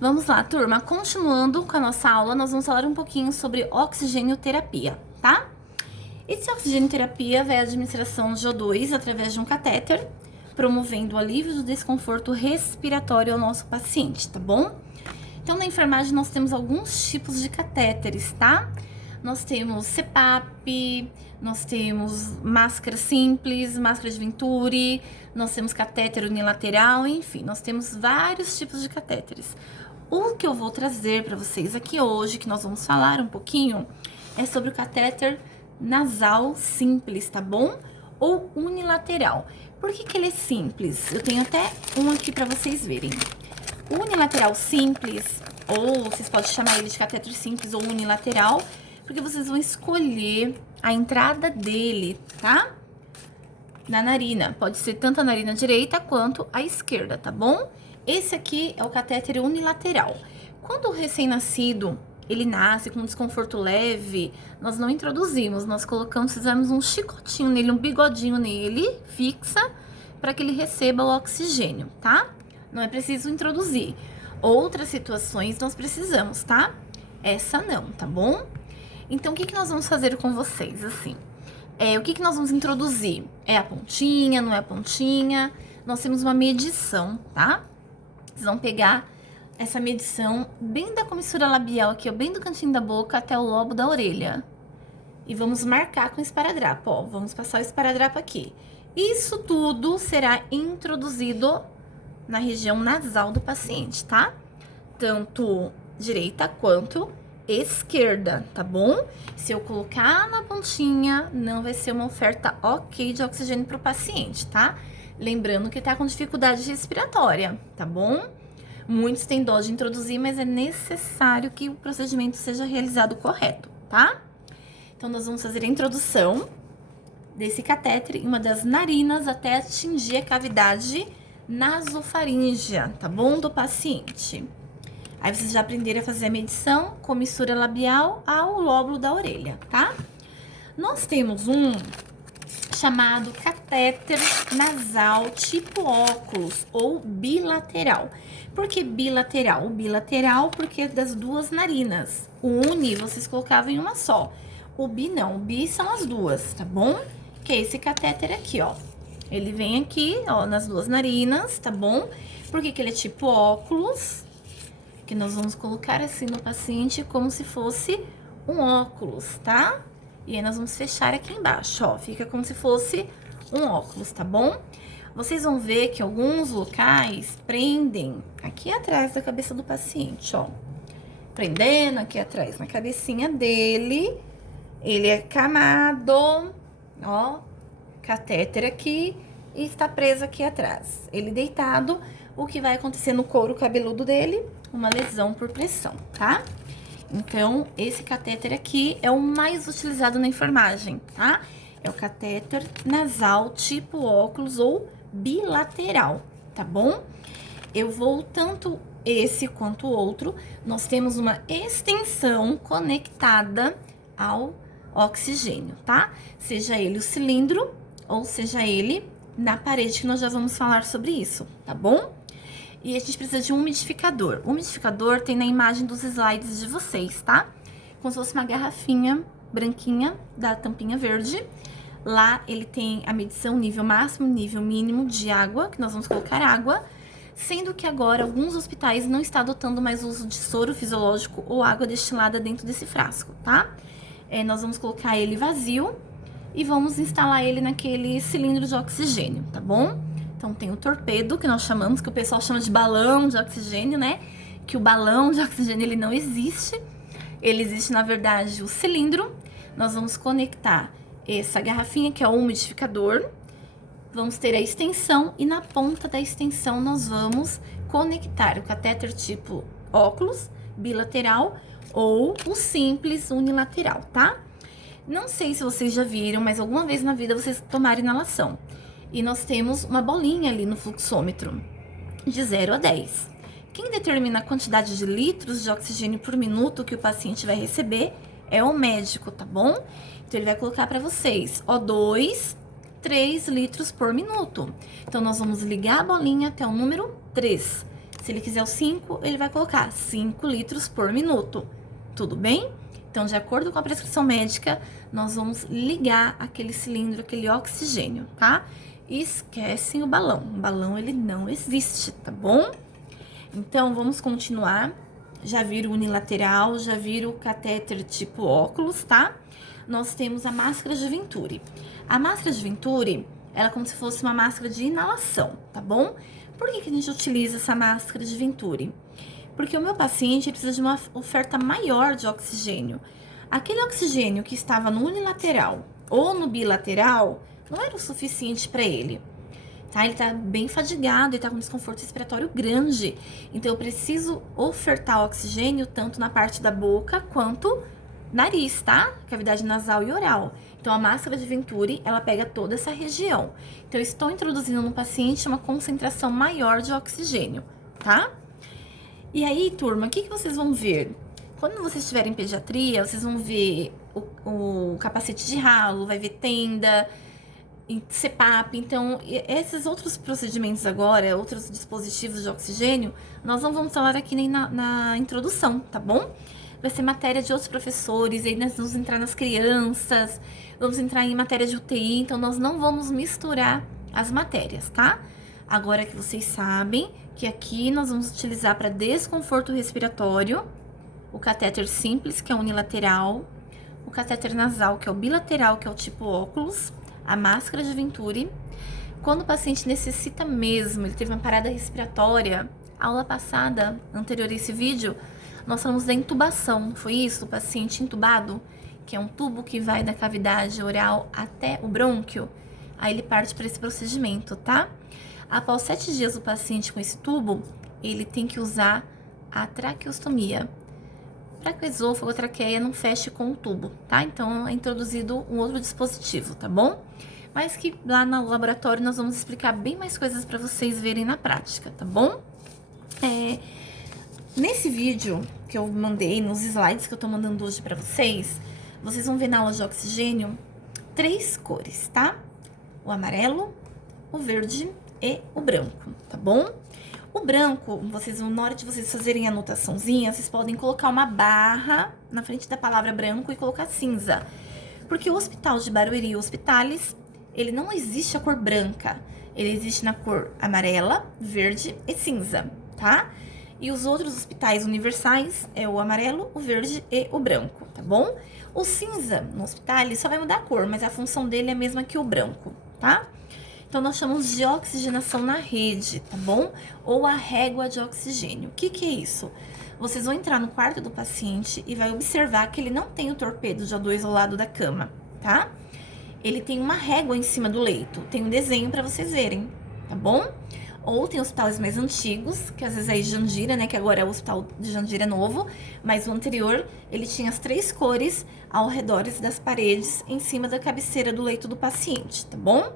Vamos lá, turma. Continuando com a nossa aula, nós vamos falar um pouquinho sobre oxigênio-terapia, tá? Esse oxigênio-terapia vai à administração de O2 através de um catéter, promovendo o alívio do desconforto respiratório ao nosso paciente, tá bom? Então, na enfermagem, nós temos alguns tipos de catéteres, tá? Nós temos CPAP, nós temos máscara simples, máscara de Venturi, nós temos catéter unilateral, enfim, nós temos vários tipos de catéteres. O que eu vou trazer para vocês aqui hoje, que nós vamos falar um pouquinho, é sobre o catéter nasal simples, tá bom? Ou unilateral. Por que ele é simples? Eu tenho até um aqui para vocês verem. O unilateral simples, ou vocês podem chamar ele de catéter simples ou unilateral, porque vocês vão escolher a entrada dele, tá? Na narina. Pode ser tanto a narina direita quanto a esquerda, tá bom? Esse aqui é o catéter unilateral. Quando o recém-nascido ele nasce com um desconforto leve, nós não introduzimos, nós fizemos um chicotinho nele, um bigodinho nele, fixa, para que ele receba o oxigênio, tá? Não é preciso introduzir. Outras situações nós precisamos, tá? Essa não, tá bom? Então, o que nós vamos fazer com vocês, assim? O que nós vamos introduzir? É a pontinha, não é a pontinha? Nós temos uma medição, tá? Vocês vão pegar essa medição bem da comissura labial aqui, ó, bem do cantinho da boca até o lobo da orelha. E vamos marcar com o esparadrapo, ó. Vamos passar o esparadrapo aqui. Isso tudo será introduzido na região nasal do paciente, tá? Tanto direita quanto esquerda, tá bom? Se eu colocar na pontinha, não vai ser uma oferta ok de oxigênio para o paciente, tá? Lembrando que tá com dificuldade respiratória, tá bom? Muitos têm dó de introduzir, mas é necessário que o procedimento seja realizado correto, tá? Então, nós vamos fazer a introdução desse catéter em uma das narinas até atingir a cavidade nasofaríngea, tá bom? Do paciente. Aí vocês já aprenderam a fazer a medição, comissura labial ao lóbulo da orelha, tá? Nós temos um chamado catéter nasal tipo óculos ou bilateral. Por que bilateral? O bilateral porque é das duas narinas. O uni vocês colocavam em uma só. O bi não, o bi são as duas, tá bom? Que é esse catéter aqui, ó. Ele vem aqui, ó, nas duas narinas, tá bom? Por que ele é tipo óculos? Que nós vamos colocar assim no paciente como se fosse um óculos, tá? E aí nós vamos fechar aqui embaixo, ó, fica como se fosse um óculos, tá bom? Vocês vão ver que alguns locais prendem aqui atrás da cabeça do paciente, ó. Prendendo aqui atrás na cabecinha dele, ele é camado, ó, catéter aqui e está preso aqui atrás. Ele deitado, o que vai acontecer no couro cabeludo dele? Uma lesão por pressão, tá? Então, esse catéter aqui é o mais utilizado na enfermagem, tá? É o catéter nasal tipo óculos ou bilateral, tá bom? Eu vou tanto esse quanto o outro. Nós temos uma extensão conectada ao oxigênio, tá? Seja ele o cilindro ou seja ele na parede, que nós já vamos falar sobre isso, tá bom? E a gente precisa de um umidificador. O umidificador tem na imagem dos slides de vocês, tá? Como se fosse uma garrafinha branquinha da tampinha verde. Lá ele tem a medição nível máximo, nível mínimo de água, que nós vamos colocar água. Sendo que agora alguns hospitais não estão adotando mais o uso de soro fisiológico ou água destilada dentro desse frasco, tá? Nós vamos colocar ele vazio e vamos instalar ele naquele cilindro de oxigênio, tá bom? Então, tem o torpedo, que nós chamamos, que o pessoal chama de balão de oxigênio, né? Que o balão de oxigênio, ele não existe. Ele existe, na verdade, o cilindro. Nós vamos conectar essa garrafinha, que é o umidificador. Vamos ter a extensão e na ponta da extensão nós vamos conectar o catéter tipo óculos, bilateral ou o simples unilateral, tá? Não sei se vocês já viram, mas alguma vez na vida vocês tomaram inalação. E nós temos uma bolinha ali no fluxômetro, de 0 a 10. Quem determina a quantidade de litros de oxigênio por minuto que o paciente vai receber é o médico, tá bom? Então, ele vai colocar para vocês O2, 3 litros por minuto. Então, nós vamos ligar a bolinha até o número 3. Se ele quiser o 5, ele vai colocar 5 litros por minuto. Tudo bem? Então, de acordo com a prescrição médica, nós vamos ligar aquele cilindro, aquele oxigênio, tá? E esquecem o balão. O balão, ele não existe, tá bom? Então, vamos continuar. Já viram o unilateral, já viram o catéter tipo óculos, tá? Nós temos a máscara de Venturi. A máscara de Venturi, ela é como se fosse uma máscara de inalação, tá bom? Por que a gente utiliza essa máscara de Venturi? Porque o meu paciente precisa de uma oferta maior de oxigênio. Aquele oxigênio que estava no unilateral ou no bilateral não era o suficiente para ele. Tá? Ele tá bem fadigado, ele tá com desconforto respiratório grande. Então, eu preciso ofertar oxigênio tanto na parte da boca quanto nariz, tá? Cavidade nasal e oral. Então, a máscara de Venturi, ela pega toda essa região. Então, eu estou introduzindo no paciente uma concentração maior de oxigênio, tá? E aí, turma, o que vocês vão ver? Quando vocês estiverem em pediatria, vocês vão ver o capacete de ralo, vai ver tenda, CPAP. Então, esses outros procedimentos agora, outros dispositivos de oxigênio, nós não vamos falar aqui nem na introdução, tá bom? Vai ser matéria de outros professores, aí nós vamos entrar nas crianças, vamos entrar em matéria de UTI, então nós não vamos misturar as matérias, tá? Agora que vocês sabem que aqui nós vamos utilizar para desconforto respiratório o catéter simples, que é unilateral, o catéter nasal, que é o bilateral, que é o tipo óculos, a máscara de Venturi. Quando o paciente necessita mesmo, ele teve uma parada respiratória, aula passada, anterior a esse vídeo, nós falamos da intubação, foi isso? O paciente intubado, que é um tubo que vai da cavidade oral até o brônquio, aí ele parte para esse procedimento, tá? Após 7 dias do paciente com esse tubo, ele tem que usar a traqueostomia, para que o esôfago, a traqueia não feche com o tubo, tá? Então, é introduzido um outro dispositivo, tá bom? Mas que lá no laboratório nós vamos explicar bem mais coisas para vocês verem na prática, tá bom? Nesse vídeo que eu mandei, nos slides que eu tô mandando hoje para vocês, vocês vão ver na aula de oxigênio 3 cores, tá? O amarelo, o verde e o branco, tá bom? O branco, na hora de vocês fazerem a anotaçãozinha, vocês podem colocar uma barra na frente da palavra branco e colocar cinza. Porque o Hospital de Barueri Hospitalis, ele não existe a cor branca. Ele existe na cor amarela, verde e cinza, tá? E os outros hospitais universais é o amarelo, o verde e o branco, tá bom? O cinza no hospital, ele só vai mudar a cor, mas a função dele é a mesma que o branco, tá? Então, nós chamamos de oxigenação na rede, tá bom? Ou a régua de oxigênio. O que é isso? Vocês vão entrar no quarto do paciente e vai observar que ele não tem o torpedo de O2 ao lado da cama, tá? Ele tem uma régua em cima do leito. Tem um desenho para vocês verem, tá bom? Ou tem hospitais mais antigos, que às vezes é Jandira, né? Que agora é o hospital de Jandira novo. Mas o anterior, ele tinha as 3 cores ao redor das paredes, em cima da cabeceira do leito do paciente, tá bom?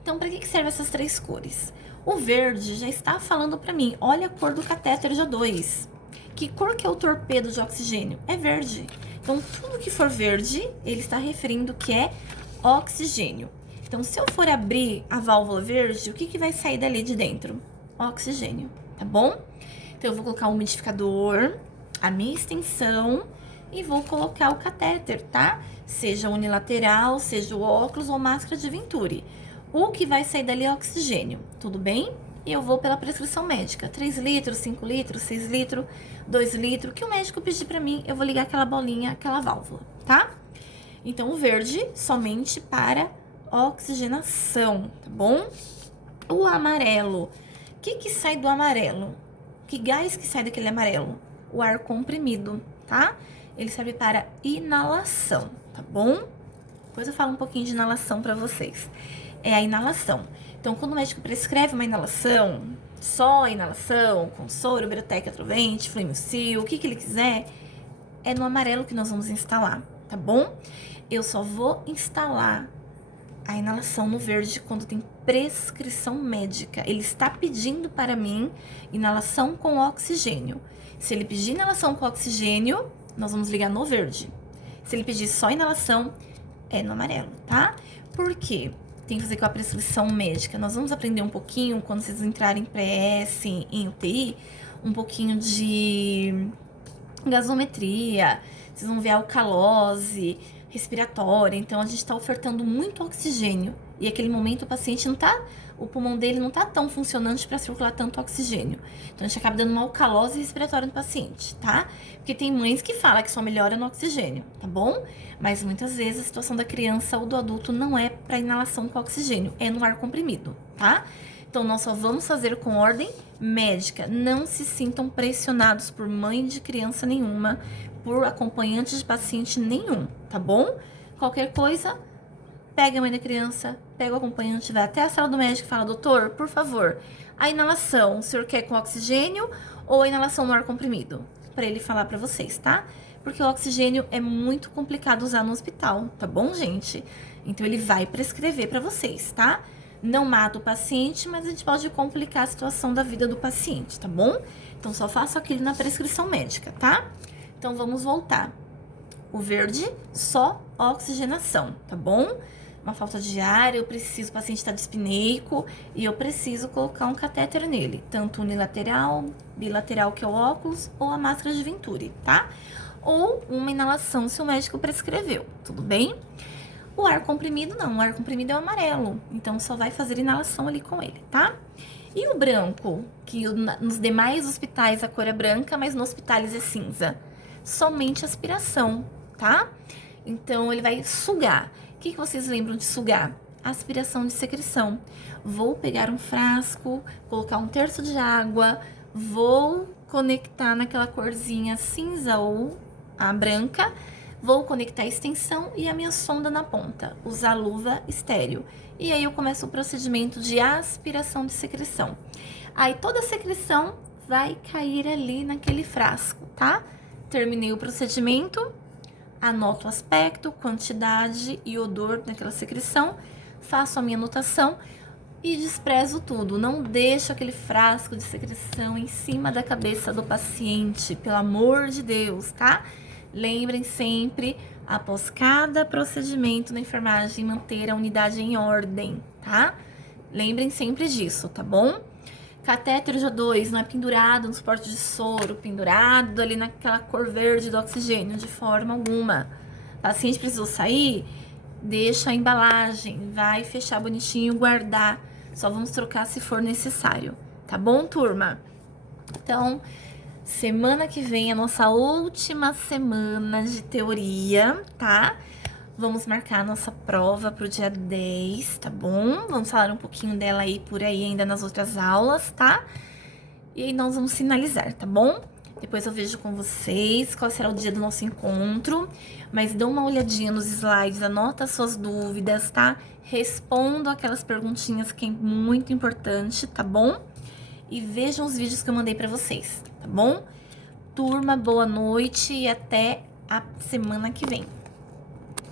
Então, para que servem essas 3 cores? O verde já está falando para mim, olha a cor do catéter de O2. Que cor que é o torpedo de oxigênio? É verde. Então, tudo que for verde, ele está referindo que é oxigênio. Então, se eu for abrir a válvula verde, o que vai sair dali de dentro? Oxigênio, tá bom? Então, eu vou colocar o umidificador, a minha extensão e vou colocar o catéter, tá? Seja unilateral, seja o óculos ou máscara de Venturi. O que vai sair dali é oxigênio, tudo bem? E eu vou pela prescrição médica, 3 litros, 5 litros, 6 litros, 2 litros, o que o médico pedir pra mim, eu vou ligar aquela bolinha, aquela válvula, tá? Então, o verde somente para oxigenação, tá bom? O amarelo, o que sai do amarelo? Que gás que sai daquele amarelo? O ar comprimido, tá? Ele serve para inalação, tá bom? Depois eu falo um pouquinho de inalação pra vocês. É a inalação. Então, quando o médico prescreve uma inalação, só inalação, com soro, Berotec atrovente, Fluimilcil, o que ele quiser, é no amarelo que nós vamos instalar, tá bom? Eu só vou instalar a inalação no verde quando tem prescrição médica. Ele está pedindo para mim inalação com oxigênio. Se ele pedir inalação com oxigênio, nós vamos ligar no verde. Se ele pedir só inalação, é no amarelo, tá? Por quê? tem que fazer com a prescrição médica. Nós vamos aprender um pouquinho, quando vocês entrarem em pré-S, em UTI, um pouquinho de gasometria, vocês vão ver alcalose respiratória. Então, a gente está ofertando muito oxigênio. E naquele momento o paciente não tá, o pulmão dele não tá tão funcionante para circular tanto oxigênio. Então, a gente acaba dando uma alcalose respiratória no paciente, tá? Porque tem mães que falam que só melhora no oxigênio, tá bom? Mas muitas vezes a situação da criança ou do adulto não é para inalação com oxigênio, é no ar comprimido, tá? Então, nós só vamos fazer com ordem médica. Não se sintam pressionados por mãe de criança nenhuma, por acompanhante de paciente nenhum, tá bom? Qualquer coisa, pega a mãe da criança, pega o acompanhante, vai até a sala do médico e fala: doutor, por favor, a inalação, o senhor quer com oxigênio ou a inalação no ar comprimido? Para ele falar para vocês, tá? Porque o oxigênio é muito complicado usar no hospital, tá bom, gente? Então, ele vai prescrever para vocês, tá? Não mata o paciente, mas a gente pode complicar a situação da vida do paciente, tá bom? Então, só faço aquilo na prescrição médica, tá? Então, vamos voltar. O verde, só oxigenação, tá bom? Uma falta de ar, o paciente está dispneico e eu preciso colocar um catéter nele. Tanto unilateral, bilateral, que é o óculos, ou a máscara de Venturi, tá? Ou uma inalação, se o médico prescreveu, tudo bem? O ar comprimido não, o ar comprimido é o amarelo, então só vai fazer inalação ali com ele, tá? E o branco, que nos demais hospitais a cor é branca, mas no hospitais é cinza. Somente aspiração, tá? Então, ele vai sugar. O que vocês lembram de sugar? Aspiração de secreção. Vou pegar um frasco, colocar 1/3 de água, vou conectar naquela corzinha cinza ou a branca, vou conectar a extensão e a minha sonda na ponta. Usar luva estéreo. E aí eu começo o procedimento de aspiração de secreção. Aí toda a secreção vai cair ali naquele frasco, tá? Terminei o procedimento, anoto o aspecto, quantidade e odor daquela secreção, faço a minha anotação e desprezo tudo. Não deixo aquele frasco de secreção em cima da cabeça do paciente, pelo amor de Deus, tá? Lembrem sempre, após cada procedimento na enfermagem, manter a unidade em ordem, tá? Lembrem sempre disso, tá bom? Catéter J2 não é pendurado no suporte de soro, pendurado ali naquela cor verde do oxigênio, de forma alguma. O paciente precisou sair, deixa a embalagem, vai fechar bonitinho, guardar. Só vamos trocar se for necessário, tá bom, turma? Então, semana que vem é a nossa última semana de teoria, tá? Vamos marcar a nossa prova pro dia 10, tá bom? Vamos falar um pouquinho dela aí por aí ainda nas outras aulas, tá? E aí nós vamos finalizar, tá bom? Depois eu vejo com vocês qual será o dia do nosso encontro. Mas dê uma olhadinha nos slides, anota as suas dúvidas, tá? Respondo aquelas perguntinhas que é muito importante, tá bom? E vejam os vídeos que eu mandei pra vocês, tá bom? Turma, boa noite e até a semana que vem.